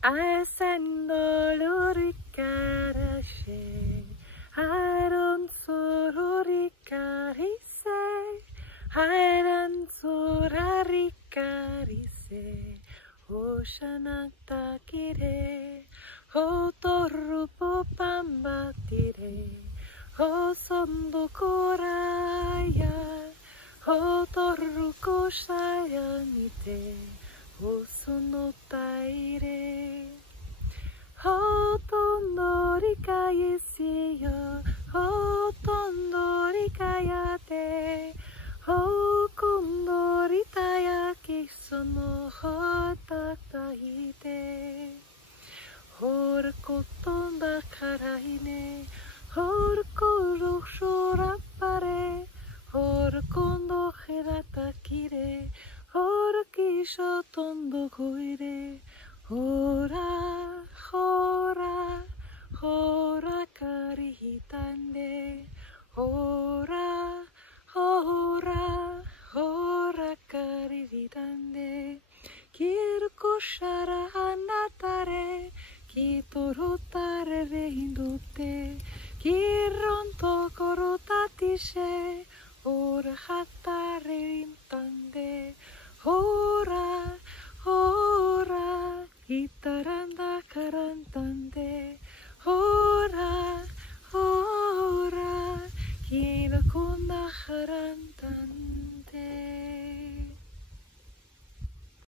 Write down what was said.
Essendo l'oricare, Iron sororicarise, Iron soraricarise, Oceanata kire, Otorupo pambatire, Osondo koraya, Otoruko shayanite, Osono taire. ほとんど理解しようほとんど理解やてほとんど理解やきそのほたたいてほることだからいねほるころしょらっぱれほるこんどへらたきれほるきしょとんどこいれほらほらほらかりひたんでほらほらほらかりひたんできるこしゃらあなたれきとろたれれいんどってきろんところたてしおらはたれ